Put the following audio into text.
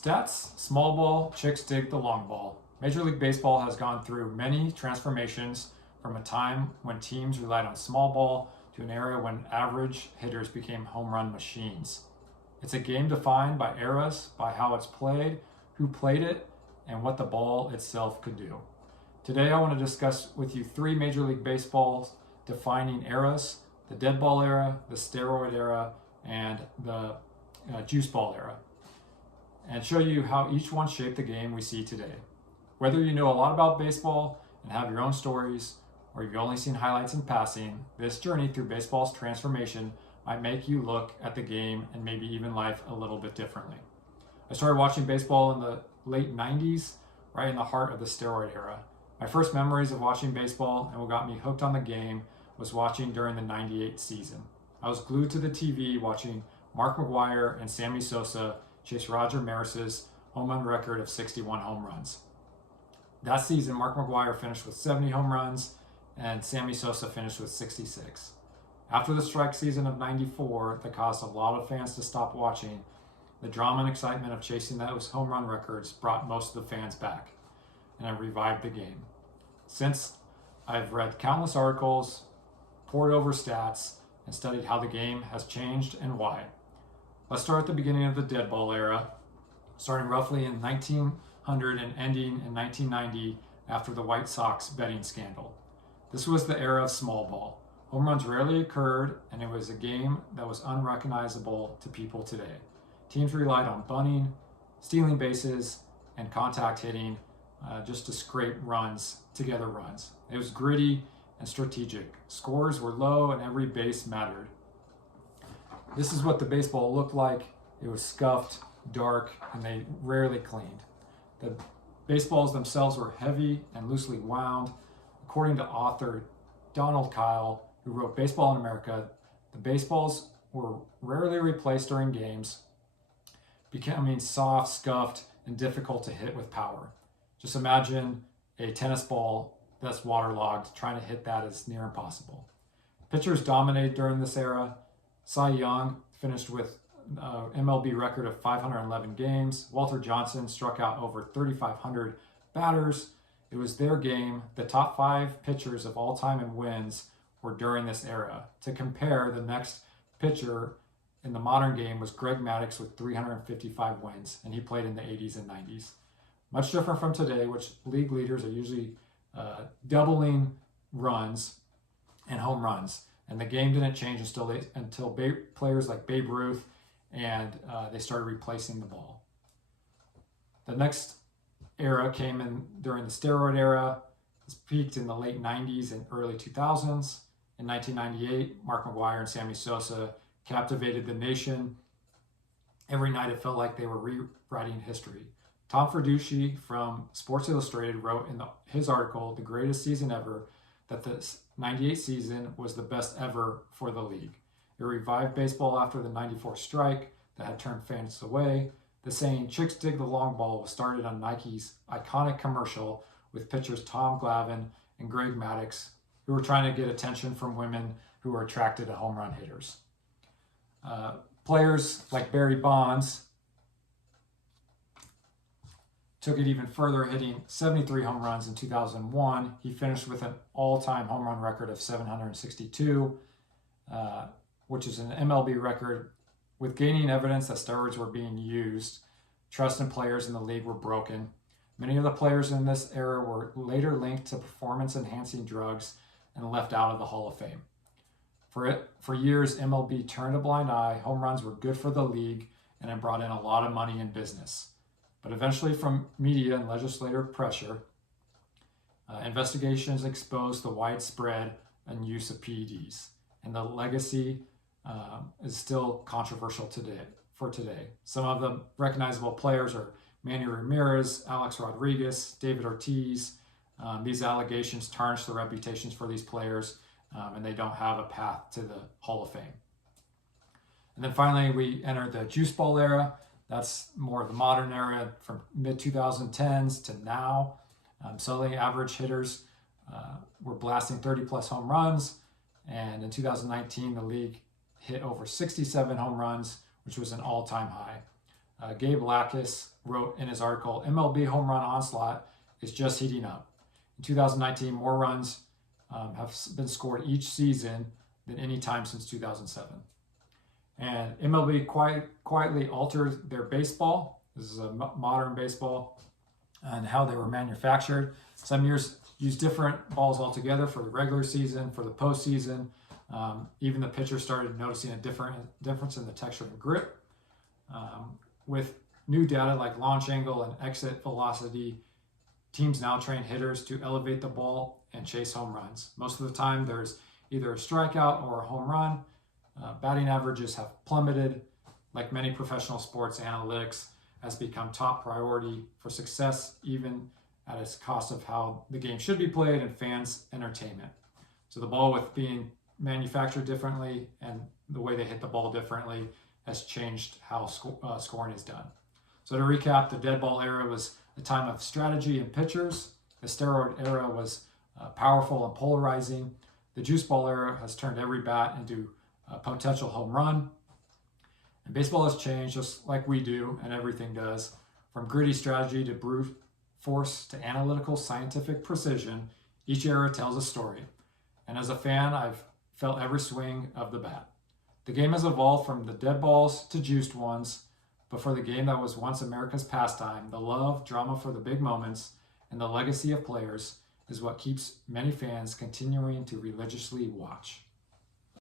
Stats, small ball, chicks dig the long ball. Major League Baseball has gone through many transformations from a time when teams relied on small ball to an era when average hitters became home run machines. It's a game defined by eras, by how it's played, who played it, and what the ball itself could do. Today I want to discuss with you three Major League Baseball's defining eras: the dead ball era, the steroid era, and the juice ball era, and show you how each one shaped the game we see today. Whether you know a lot about baseball and have your own stories, or you've only seen highlights in passing, this journey through baseball's transformation might make you look at the game and maybe even life a little bit differently. I started watching baseball in the late 90s, right in the heart of the steroid era. My first memories of watching baseball and what got me hooked on the game was watching during the 98 season. I was glued to the TV watching Mark McGwire and Sammy Sosa chase Roger Maris's home run record of 61 home runs. That season, Mark McGwire finished with 70 home runs and Sammy Sosa finished with 66. After the strike season of 94 that caused a lot of fans to stop watching, the drama and excitement of chasing those home run records brought most of the fans back, and I revived the game. Since, I've read countless articles, pored over stats, and studied how the game has changed and why. Let's start at the beginning of the dead ball era, starting roughly in 1900 and ending in 1990 after the White Sox betting scandal. This was the era of small ball. Home runs rarely occurred, and it was a game that was unrecognizable to people today. Teams relied on bunting, stealing bases, and contact hitting just to scrape runs. It was gritty and strategic. Scores were low and every base mattered. This is what the baseball looked like. It was scuffed, dark, and they rarely cleaned. The baseballs themselves were heavy and loosely wound. According to author Donald Kyle, who wrote Baseball in America, the baseballs were rarely replaced during games, becoming soft, scuffed, and difficult to hit with power. Just imagine a tennis ball that's waterlogged. Trying to hit that is near impossible. Pitchers dominated during this era. Cy Young finished with an MLB record of 511 games. Walter Johnson struck out over 3,500 batters. It was their game. The top 5 pitchers of all time in wins were during this era. To compare, the next pitcher in the modern game was Greg Maddux with 355 wins, and he played in the 80s and 90s. Much different from today, which league leaders are usually doubling runs and home runs. And the game didn't change until players like Babe Ruth and they started replacing the ball. The next era came in during the steroid era. This peaked in the late 90s and early 2000s. In 1998, Mark McGwire and Sammy Sosa captivated the nation. Every night it felt like they were rewriting history. Tom Ferducci from Sports Illustrated wrote in his article, "The Greatest Season Ever," that the 98 season was the best ever for the league. It revived baseball after the 94 strike that had turned fans away. The saying, "Chicks dig the long ball," was started on Nike's iconic commercial with pitchers Tom Glavine and Greg Maddux, who were trying to get attention from women who were attracted to home run hitters. Players like Barry Bonds took it even further, hitting 73 home runs in 2001. He finished with an all-time home run record of 762, which is an MLB record. With gaining evidence that steroids were being used, trust in players in the league were broken. Many of the players in this era were later linked to performance-enhancing drugs and left out of the Hall of Fame. For years, MLB turned a blind eye. Home runs were good for the league, and it brought in a lot of money in business. But eventually, from media and legislative pressure, investigations exposed the widespread use of PEDs, and the legacy is still controversial today. Some of the recognizable players are Manny Ramirez, Alex Rodriguez, David Ortiz. These allegations tarnish the reputations for these players, and they don't have a path to the Hall of Fame. And then finally, we enter the juice ball era. That's more of the modern era from mid-2010s to now. Suddenly, average hitters were blasting 30-plus home runs. And in 2019, the league hit over 67 home runs, which was an all-time high. Gabe Lacus wrote in his article, MLB home run onslaught is just heating up. In 2019, more runs have been scored each season than any time since 2007. And MLB quietly altered their baseball. This is a modern baseball and how they were manufactured. Some years used different balls altogether for the regular season, for the postseason. Even the pitcher started noticing a difference in the texture and grip. With new data like launch angle and exit velocity, teams now train hitters to elevate the ball and chase home runs. Most of the time, there's either a strikeout or a home run. Batting averages have plummeted. Like many professional sports, analytics has become top priority for success, even at its cost of how the game should be played and fans' entertainment. So the ball, with being manufactured differently and the way they hit the ball differently, has changed how scoring is done. So to recap, the dead ball era was a time of strategy and pitchers. The steroid era was powerful and polarizing. The juice ball era has turned every bat into a potential home run. And baseball has changed just like we do, and everything does. From gritty strategy to brute force to analytical scientific precision, each era tells a story. And as a fan, I've felt every swing of the bat. The game has evolved from the dead balls to juiced ones, but for the game that was once America's pastime, the love, drama for the big moments, and the legacy of players is what keeps many fans continuing to religiously watch.